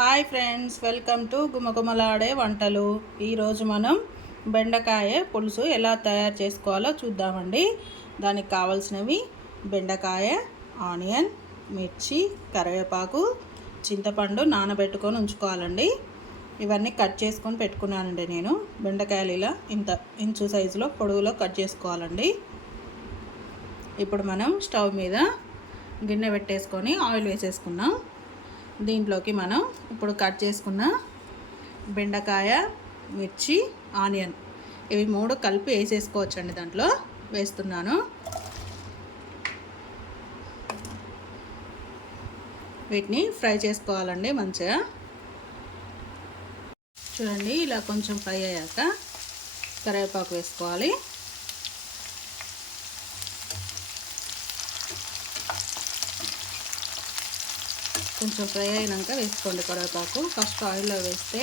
Hi friends welcome to గుమగుమలాడే వంటలు. ఈరోజు మనం బెండకాయ పులుసు ఎలా తయారు చేసుకోవాలో చూద్దామండి. దానికి కావాల్సినవి బెండకాయ ఆనియన్ మిర్చి కరివేపాకు చింతపండు నానబెట్టుకొని ఉంచుకోవాలండి. ఇవన్నీ కట్ చేసుకొని పెట్టుకున్నానండి నేను. బెండకాయలు ఇలా ఇంత ఇంచు సైజులో పొడవులో కట్ చేసుకోవాలండి. ఇప్పుడు మనం స్టవ్ మీద గిన్నె పెట్టేసుకొని ఆయిల్ వేసేసుకున్నాం దీంట్లోకి మనం ఇప్పుడు కట్ చేసుకున్న బెండకాయ మిర్చి ఆనియన్ ఇవి మూడు కలిపి వేసేసుకోవచ్చండి దాంట్లో. వేస్తున్నాను. వీటిని ఫ్రై చేసుకోవాలండి మంచిగా. చూడండి ఇలా కొంచెం ఫ్రై అయ్యాక కరివేపాకు వేసుకోవాలి. కొంచెం ఫ్రై అయినాక వేసుకోండి కరివేపాకు. ఫస్ట్ ఆయిల్లో వేస్తే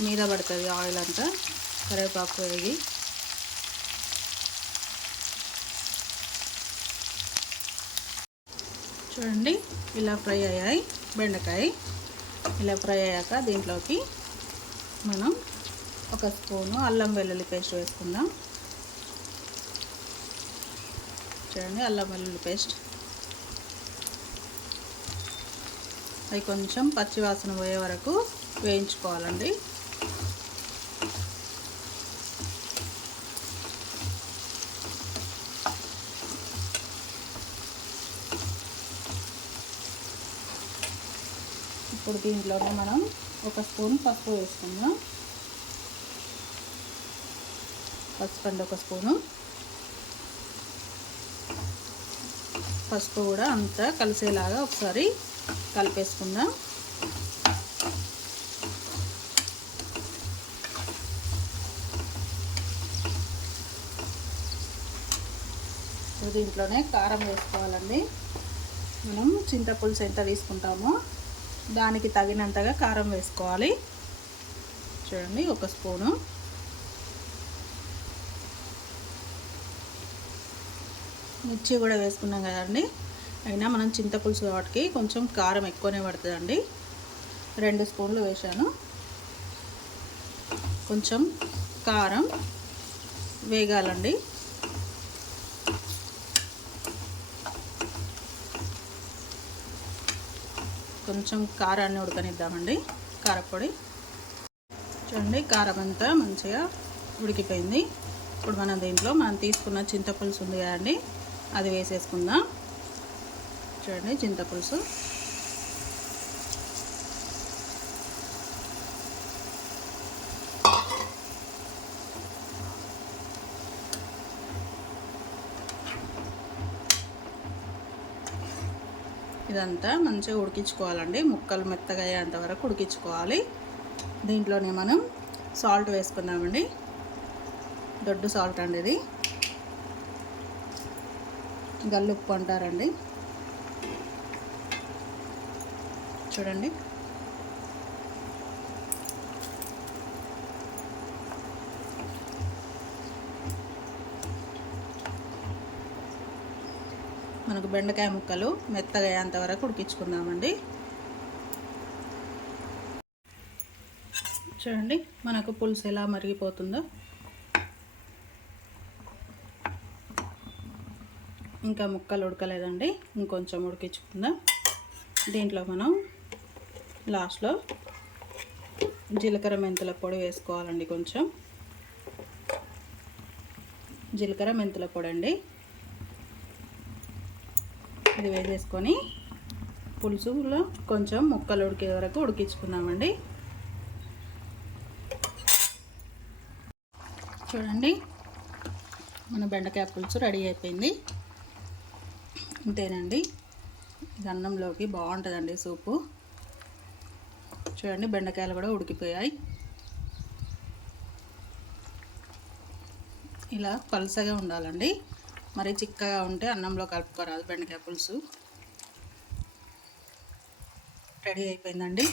మీద పడుతుంది ఆయిల్ అంతా. కరివేపాకు వేగి. చూడండి ఇలా ఫ్రై అయ్యాయి బెండకాయ. ఇలా ఫ్రై అయ్యాక దీంట్లోకి మనం ఒక స్పూను అల్లం వెల్లుల్లి పేస్ట్ వేసుకుందాం. చూడండి అల్లం వెల్లుల్లి పేస్ట్ అవి కొంచెం పచ్చివాసన పోయే వరకు వేయించుకోవాలండి. ఇప్పుడు దీంట్లోనే మనం ఒక స్పూన్ పసుపు వేసుకుందాం. పసుపు అండి ఒక స్పూను పసుపు కూడా అంతా కలిసేలాగా ఒకసారి కలిపేసుకుందాం. దీంట్లోనే కారం వేసుకోవాలండి. మనం చింతపులుసు ఎంత తీసుకుంటామో దానికి తగినంతగా కారం వేసుకోవాలి. చూడండి ఒక స్పూను. మిర్చి కూడా వేసుకున్నాం కదండి. అయినా మనం చింతపులుసు కాబట్టి కొంచెం కారం ఎక్కువనే పడుతుందండి. రెండు స్పూన్లు వేసాను కొంచెం కారం వేగాలండి. కొంచెం కారాన్ని ఉడకనిద్దామండి. కారపొడి. చూడండి కారం అంతా మంచిగా ఉడికిపోయింది. ఇప్పుడు మనం దీంట్లో మనం తీసుకున్న చింతపులుసు ఉంది కదండి. అది వేసేసుకుందాం. చూడండి చింతపులుసు ఇదంతా మంచిగా ఉడికించుకోవాలండి. ముక్కలు మెత్తగా అయ్యేంత వరకు ఉడికించుకోవాలి. దీంట్లోనే మనం సాల్ట్ వేసుకుందామండి. దొడ్డు సాల్ట్ అండి ఇది. గల్లుప్పు అంటారండి. చూడండి. మనకు బెండకాయ ముక్కలు మెత్తగా అయ్యేంత వరకు ఉడికించుకుందామండి. చూడండి మనకు పులుసు ఎలా మరిగిపోతుందో. ఇంకా ముక్కలు ఉడకలేదండి. ఇంకొంచెం ఉడికించుకుందాం. దీంట్లో మనం లాస్ట్లో జీలకర్ర మెంతుల పొడి వేసుకోవాలండి కొంచెం. జీలకర్ర మెంతుల పొడి అండి. ఇది వేసేసుకొని పులుసులో కొంచెం ముక్కలు ఉడికే వరకు ఉడికించుకుందామండి. చూడండి మన బెండకాయ పులుసు రెడీ అయిపోయింది. అంతేనండి. ఇది అన్నంలోకి బాగుంటుందండి సూపు. చూడండి బెండకాయలు కూడా ఉడికిపోయాయి. ఇలా పలుసగా ఉండాలండి. మరి చిక్కగా ఉంటే అన్నంలో కలుపుకోరాదు బెండకాయ పులుసు. రెడీ అయిపోయిందండి.